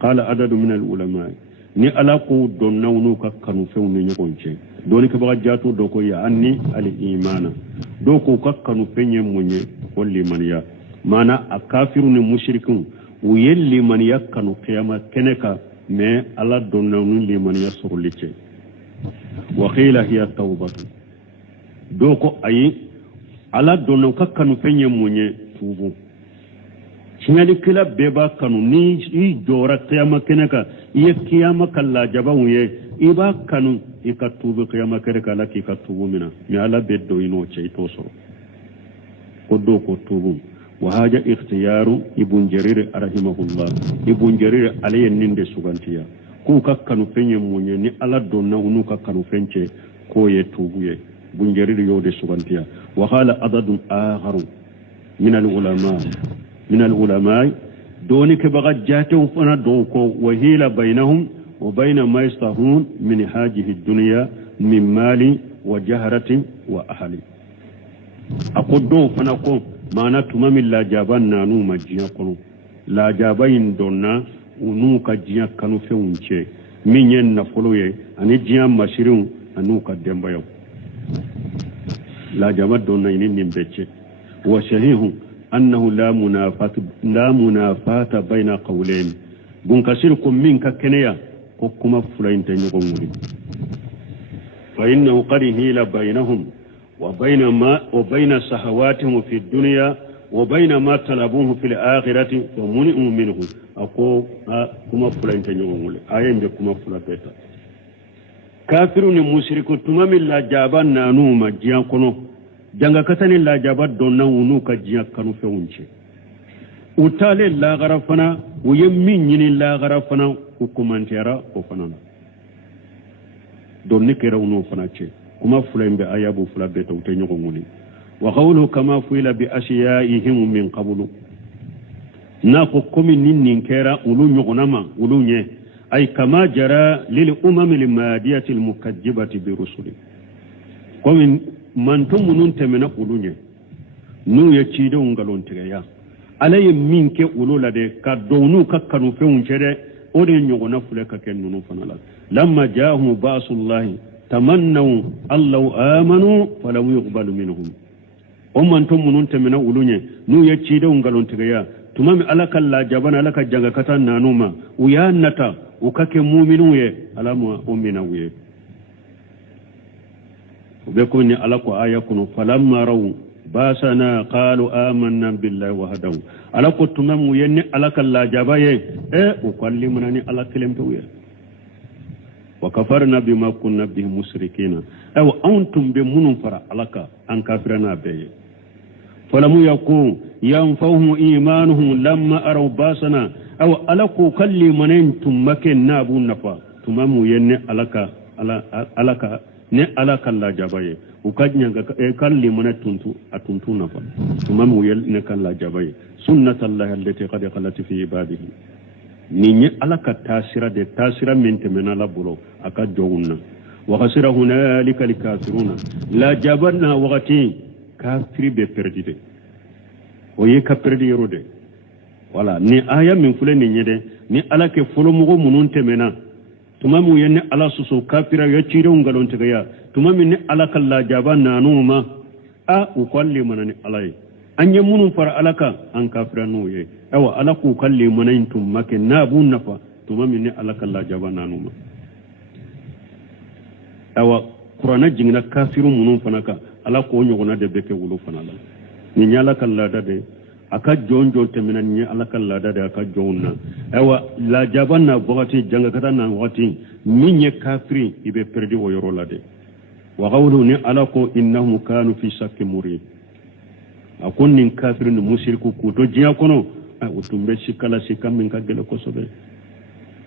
قال عدد من العلماء ni ala ko don nawnu ka kanu few ni nyokonche doni ka baga jato do ko ya anni al imana doko kakkanu penye munye ko limaniya mana akafiru ni mushrikun u yelli man yakkanu qiyama keneka me ala donnanu limaniya surulice wa qila hiya tawbatu doko ayi ala donnan kakkanu penye munye tubu sinyali kila beba kanu ni i jora qiyama keneka ye qiyama kala jabawu ye iba kanu ikatubu qiyama keneka la ki katubu mina mi ala beddo ino cheito so koddo ko tubu wa haja ikhtiyaru ibn jarir rahimahullah ibn jarir alayhi ninde sugantiya ku kakkanu penye munye ni ala donna unu kakkanu fenche ko ye tubu ye ibn jarir yode sugantiya wa hala adadun akharu min al ulama doni ke baga jate fana doko wa hila bainahum wa baina ma yastahun min hajihi dunya min mali wa jaharati wa ahli akoddo fana ko mana tumamin la jaban nanu majiya kono la jabayin donna unu ka jiya kanu feunce min yen na foloye ani jiya mashirin anu ka dembayo la jabad donna inin nimbece wa shahihu annahu la munafata baina qawlain bun kasirkum min ka kenya ko kuma fulaynta nyugo nguri fa innahu qad hila bainahum وبين سهواتهم في الدنيا وبين ما طلبوه في الآخرة ومنعوا منه أقول كما فلان تنيوم آية كما فلان بيتا كافرون مشركون تمام لا جابان نانوما جيان كنو جانغا كتاني لا جابان دونا ونوكا جيان كانوا فيونشي utale la garafana uyemmin yini la garafana hukumantera ofana donni kera uno fana ce kuma fulembe ayabu fulabe to te nyoko nguli wa qawlu kama fuila bi ashiyaihim min qablu na ko komi ninnin kera ulu nyogona ulu nye ay kama jara lil umam al madiyati al mukaddibati bi rusuli komi mantum munun temena ulu nye nu ya ci do ngalon tigaya alaye min ke ulula de ka donu ka kanu feun cede o de nyogona fule ka ken nunu fanala lamma jaahum ba'sullahi tamannaw allahu amanu falam yuqbalu minhum o man to munun temena ulunye nu ya ci do ngalon tigaya tumami alaka la jabana alaka janga kata nanuma uyanata ukake mu'minu ye alamu ummina ye ubeko ni alako aya kuno falamma raw basana qalu amanna billahi wahdahu alako tumamu yenni alaka la jabaye ukallimuna ni alakalem tuwe wa kafarna bima kunna bihi musrikina aw antum bi munun fara alaka an kafirana beye falamu yakun yanfahum imanuhum lamma araw basana aw alaku kallimanantum makenna bun nafa tumamu yenni alaka ne alaka la jabaye ukajnya kalli mana tuntu atuntu nafa tumamu yel ne kan la jabaye sunnatullahi allati qad qalat fi ibadihi ninye alaka tasira mentemena la bulo aka jowunna wa khasira hunalika likafiruna la jabanna waqati kafiri be perdide o ye ka perdi yorode wala ni aya min fule ni nyede ni alake folo mugo munun temena tumamu yenne ala suso kafira ya cire ngalon tegaya tumami ne alaka la jaba nanuma a ukalli manani alai anye munun fara alaka an kafira nuye awa alaku kalli manayin tummake nabun nafa tumami ne alaka la jaba nanuma awa qur'ana jingna kafiru munun fanaka alako nyogona de beke wulu fanala ni nyala kala dade aka jonjo temena ni alaka la dade aka jonna awa la jaba na bogati janga kata na wati minye kafiri ibe perdi wo yoro lade wa qawlu ni alako innahum kanu fi shakki murid akon nin kafirin mushriku ku to jiya kono utumbe shikala shikamin ka gele ko sobe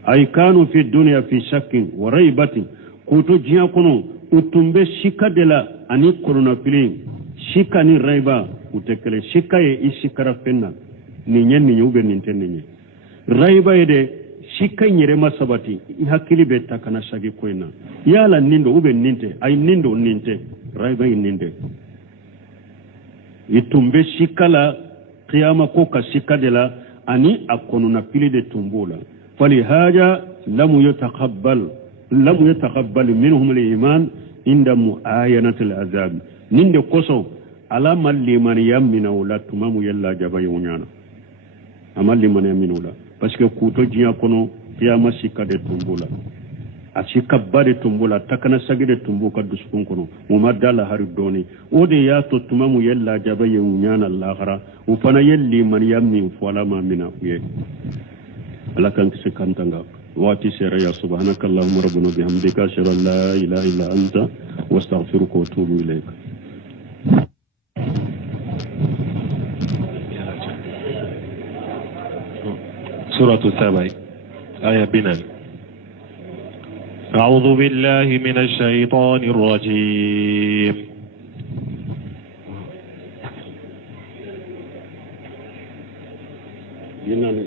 ay kanu fi dunya fi shakkin wa raibatin ku to jiya kono utumbe shikadela ani corona pilin shikani raiba utekele shikaye ishikara fenna ni nyen ni ube nintenye raiba ede shika nyere masabati hakili beta kana shagi koina yala nindo ube ninte ay nindo ninte raiba ninde itumbe shikala qiyama ko ka shikadela ani akono na pili de tumbula fali haja lam yataqabbal minhum al-iman inda muayanati al-azab ninde koso ala malliman yamina wala tumamu yalla jaba yunyana amalliman yamina wala parce que kuto jiya kono kiyama sikka de tumbula asika bare tumbula takana sagide tumbuka duskun kono mumadala hari doni ode ya to tumamu yalla jaba yunyana al-akhira ufana yalli man yammi fala ma mina uye ala kan sikantanga واتي سير يا سبحانك اللهم ربنا بحمدك اشهد ان لا اله الا انت واستغفرك واتوب اليك. سورة السبع آية بنان. أعوذ بالله من الشيطان الرجيم. بنان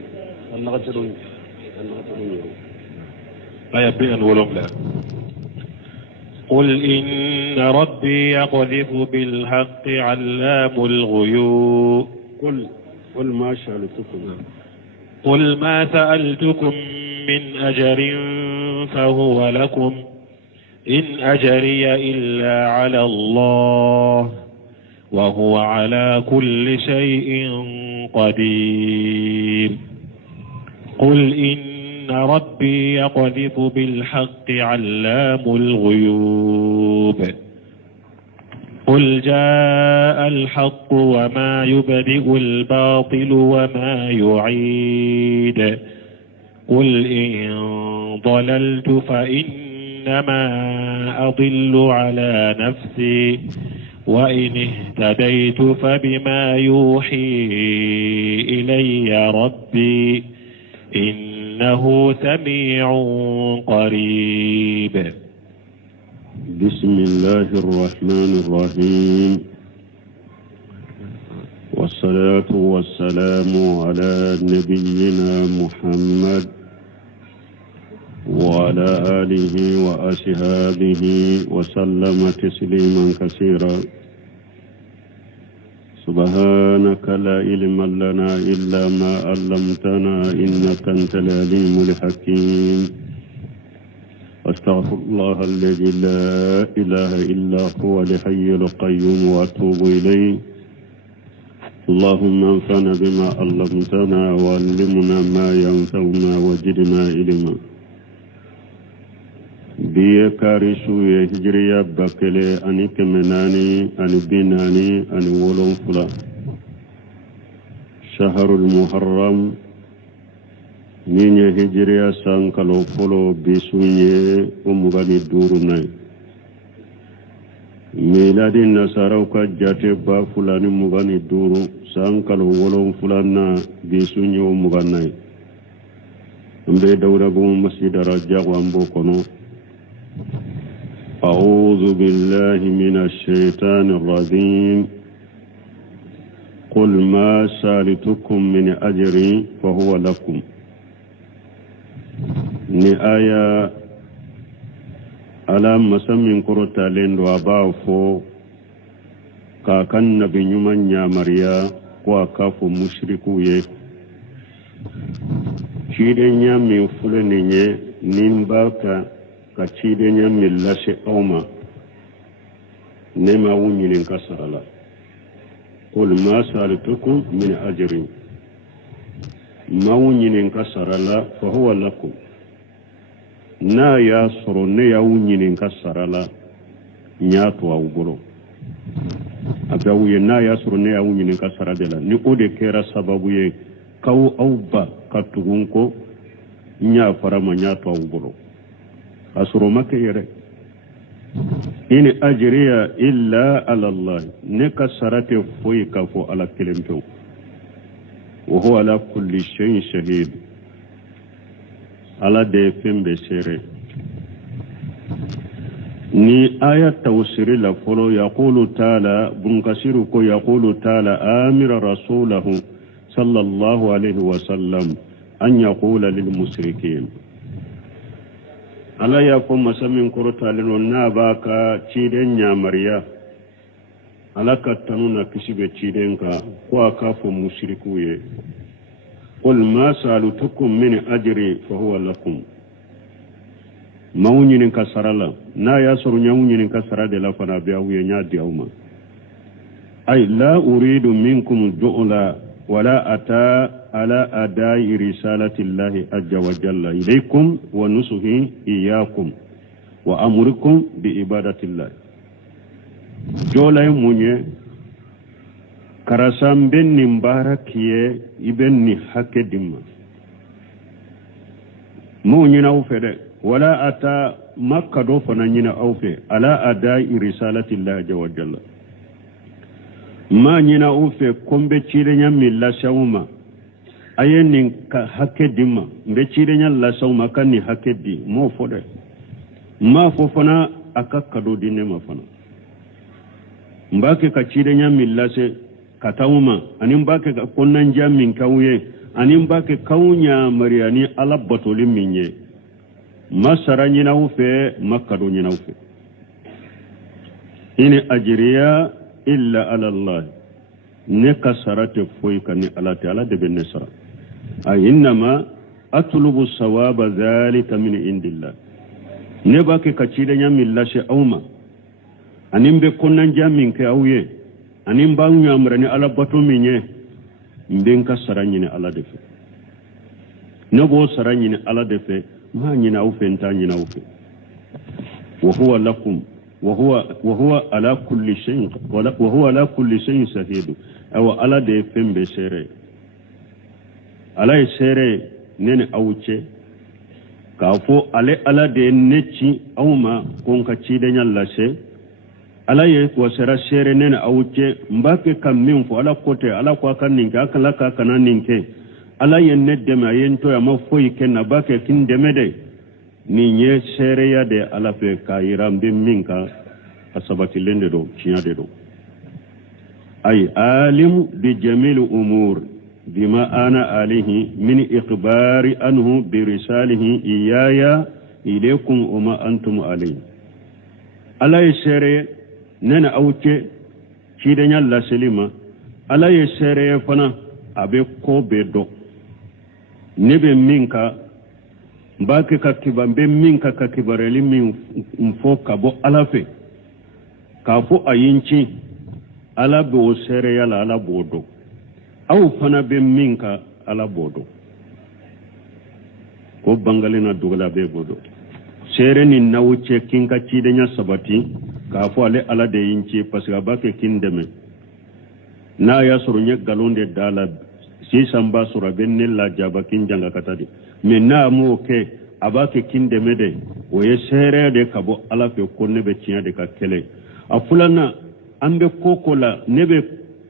آية بنان ولملا. قل إن ربي يقذف بالحق علام الغيوب. قل ما سألتكم قل ما سألتكم من أجر فهو لكم إن أجري إلا على الله وهو على كل شيء قدير. قل إن ربي يقذف بالحق علام الغيوب. قل جاء الحق وما يبدئ الباطل وما يعيد. قل إن ضللت فإنما أضل على نفسي وإن اهتديت فبما يوحي إلي ربي إنه سميع قريب. بسم الله الرحمن الرحيم والصلاة والسلام على نبينا محمد وعلى آله وأصحابه وسلم تسليما كثيرا. سبحانك لا علم لنا إلا ما علمتنا إنك أنت العليم الحكيم. أستغفر الله الذي لا إله إلا هو الحي القيوم وأتوب إليه. اللهم انفعنا بما علمتنا وعلمنا ما ينفعنا وزدنا علما. biye karisu ye hijriya bakele ani kemenani ani binani ani wolonfula shahrul muharram ninye hijriya sankalo folo bisunye umugani duru nay miladi nasaraw ka jate ba fulani mugani duru sankalo wolonfula na bisunye umuganay mbe dawda go masjid raja wambo kono. أعوذ بالله من الشيطان الرجيم. قل ما سألتكم من أجر فهو لكم. نآية على مسمين كرتا لندو أبافو كاكن نبي نمان يامريا وكافو مشركوية شيدن يامي فلنيني نمباكا ka ciidenya min lase aw ma ne ma wu ɲinin ka sara la. qul ma saltukum min ajrin ma wu ɲinin ka sara la fa huwa lakum n'a y'a sɔrɔ ne y'aw ɲinin ka sara la n y'a to aw bolo a bɛ aw ye n'a y'a sɔrɔ ne y'aw ɲinin ka sara de la ni o de kɛra sababu ye k'aw aw ba ka tugun ko n y'a fara ma n y'a to aw bolo asuro make yere in ajriya illa ala Allah ne ka sarate foyi ka fo ala kelempew wa huwa ala kulli shay'in shahid ala de fembe sere ni aya tawsiri la folo yaqulu ta'ala bunkasiru ko yaqulu ta'ala amira rasulahu sallallahu alayhi wa sallam an yaqula lil musrikin. ala ya ko masamin korotalino na baka ciden nyamariya ala ka tanuna kisibe ciden ka ko aka fo mushriku ye. qul ma sa'altukum min ajri fa huwa lakum mawnyinin ka sarala na ya soru nyawnyinin ka sarade la fana biya wuye nya diawma أي لا أريد منكم جعلا ولا أتى على أداء رسالة الله عز وجل إليكم ونصحه إياكم وأمركم بعبادة الله جولا مني كرسام بن مباركية ابن حق دم موني نوفر ولا أتى مكة دوفنا نينا أوفي على أداء رسالة الله عز وجل ما نينا أوفي كم بتشيرنا من لا شوما أين حق دم بتشيرنا لا شوما كان حق دي مو فده ما فوفنا أكاكدو دين ما فنا mbake kachire nyami lase katawuma ani mbake konna njamin kawye ani mbake kawnya mariani ala batoli minye masara nyina ufe makado nyina ufe ini ajriya illa ala allah ne kasarate foy kan ala ta'ala de ben nasara ay inma atlubu sawaba dhalika min indillah ne bake kachire nyami lase awma anin be konnan jamin ke awye anin ba nyamrani ala bato minye mben ka saranyine ala defe ne bo saranyine ala defe ma nyina ufe nta nyina ufe wa huwa lakum wa huwa ala kulli shay'in wa huwa ala kulli shay'in shahid aw ala de fembe sere ala sere nene awuce ka fo ale ala de necci awma kon ka ci de nyalla se ala ye wasara sere nene awuce mbake kam min fo ala kote ala ko kan ninke akala ka kana ninke ala ye nedde ma yento ya mafoyi kenna bake kin demede ni nye sere ya de ala fe ka yirambe minka asabati lende do chiade do ay alim bi jamil umur bima ana alihi min ikhbari anhu bi risalihi iyaya ilaykum wa antum alayhi ala ye sere nene awuce cide nyalla selima ala ye sere fana abe ko be do nebe minka mbake ka kibambe minka ka kibareli min mfo kabo ala fe ka fo ayinci ala be o sere yala ala bodo aw fana be minka ala bodo ko bangalina dugala be bodo sere ni nawuce kinka cide nya sabati ka fo ale ala de yinci parce que bake kindeme na ya suru nye galonde dala si samba sura benne la jaba kinjanga katadi me na mo ke abake kindeme de o ye sere de kabo ala fe konne be tiya de ka kele afulana ambe kokola nebe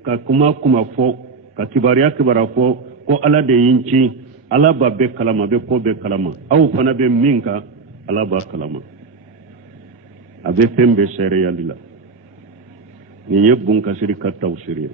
ka kuma fo ka kibariya kibara fo ko ala de yinci ala ba be kalama be ko be kalama aw fana be minka ala ba kalama abe fembe sere yalila ni yebun kasiri ka tawsiri